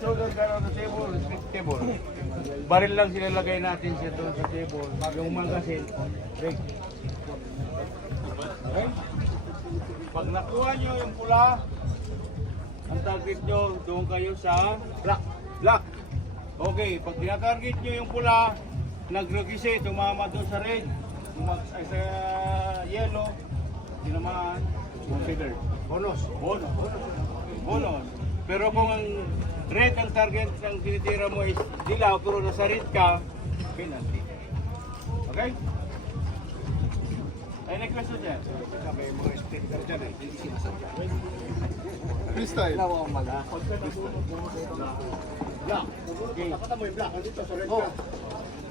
shoulder gun on the table, table. Baril lang silalagay natin siya doon sa table. Yung magasin, break. Okay? Pag nakuha nyo yung pula, ang target nyo, doon kayo sa black. Black. Okay, pag tinatarget nyo yung pula, nag-regise, tumama doon sa red, sa yellow, tinamaan, consider. Bonus. Bonus. Bonus. Pero kung ang red ang target ng tinitira mo is dilaw, pero nasa red ka, penalty. Okay? Ay, next question dyan. May mga sticker dyan eh. Freestyle. Black. Okay. Nakata mo yung black. Andito sa red Oh. ka.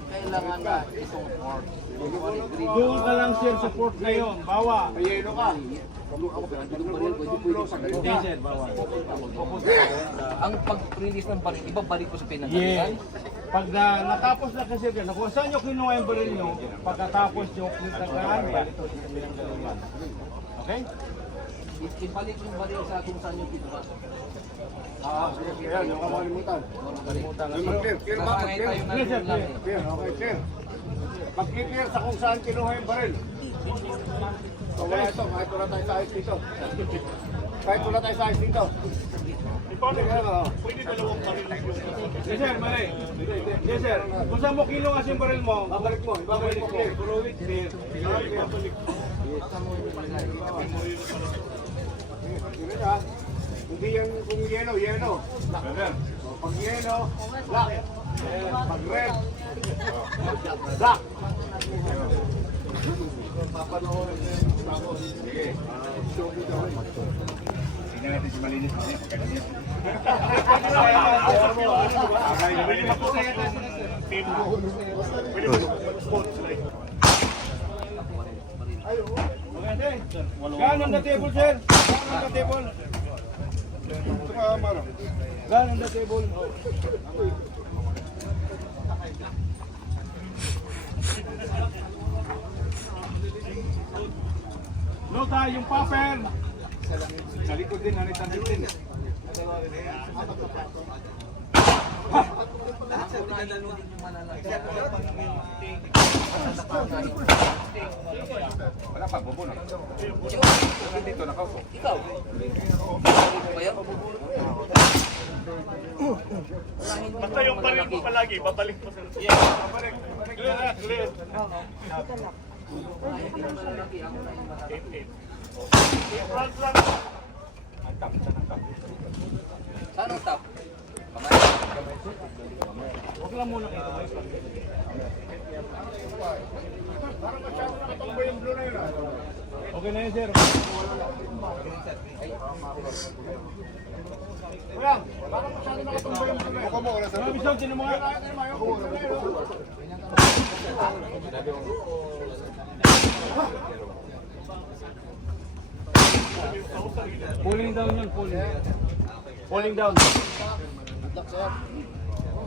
Kailangan na i-support. Doon ka lang sir sa port ngayon. Bawa. May yelo ka. Hindi sir, bawa. Ang pag-release ng baril, iba baril ko sa Yes. pinanggalingan. Pag natapos na kasi yan, kung saan nyo kinuha yung baril nyo, pagkatapos nyo pinagtagaan, balik ko sa pinaggalingan. Okay? Ibalik yung baril sa kung saan yung kinuha. Ayan, yung kamakalimutan. Kalimutan nga. Clear, clear ba? Nasanay tayo na Clear, sir, yun lang clear. eh. Clear, okay, clear. Pag-clear sa kung saan kinuha yung baril. So, wala ito, kahit wala tayo sa ayos dito. Kahit wala tayo sa ayos dito. Pwede dalawang baril. Yes sir, mali. Yes sir. Kung saan mo kilo kasi yung baril mo, Babalik mo, ibabalik mo. Clear. Pulawit, clear. Clear ha? Hindi yan kung yellow, yellow. So, pag yellow, black. Pag red, black. Papanoorin mo yung tapos. Sige. Show me the way. Tingnan natin si Malinis. Gun on the table, sir. Gun on the table. Gun on the table. Nota, yung papel. Sa likod din, ano itang din. Wala pa, bubo na. Dito, nakaupo. Ikaw? Ba yun? Basta yung baril mo palagi, babalik mo sa Clear na, clear. Saan ang top? Huwag lang muna kayo. Parang masyado nakatambo yung blue na yun. Okay na yun, sir. Kuya, parang masyado nakatambo yung blue na yun. Mukhang mo, wala sa Mga bisog, sino mga? Pulling down yun, pulling. Pulling down.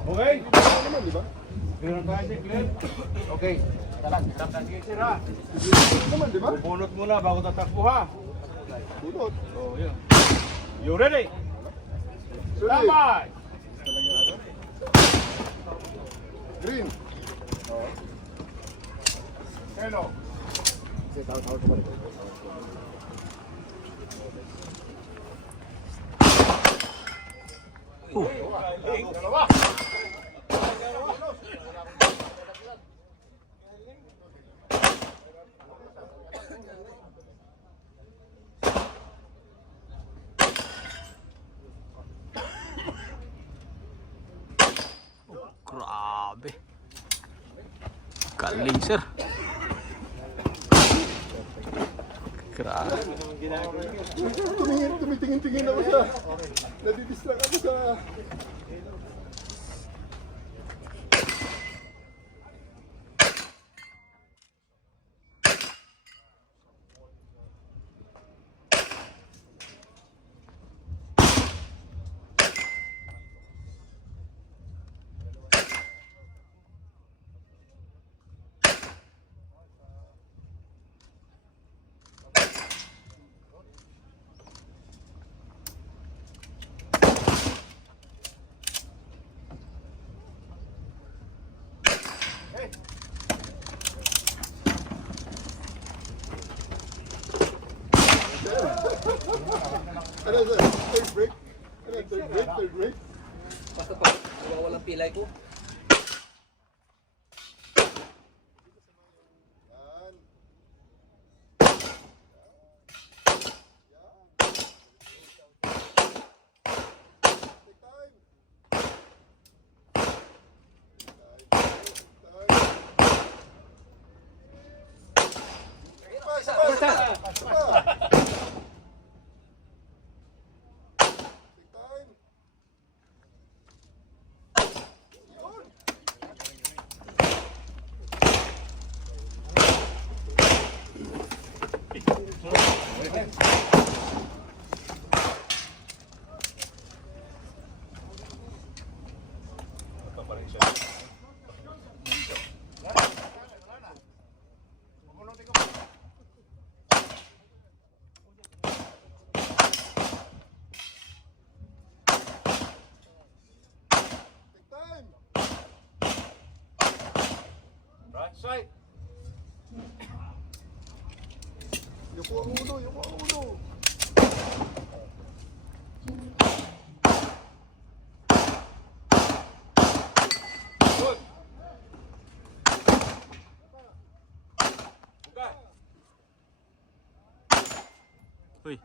Okay? Ano naman, di ba? Clear ang tayo, clear. Okay. Talag, sir ha. Ano naman, di ba? Bunot muna bago tatakbo ha. Bunot. Oh, yun. You ready? Ready. Tambay! Green. Hello. Dalawa. Grabe. Galing, sir. Grabe. Tumitingin-tingin ako sa... Nadidistract ako sa... Ano sa third break? Ano third break? Basta pag nawawalang pilay ko. Yan. Take time. Right side. Yuko ang ulo. Good. Okay. Uy.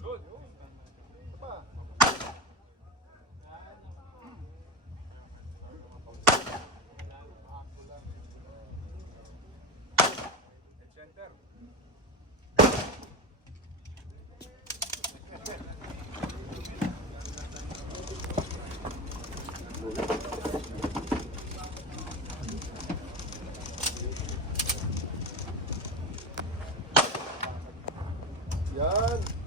Good. Center. Yan.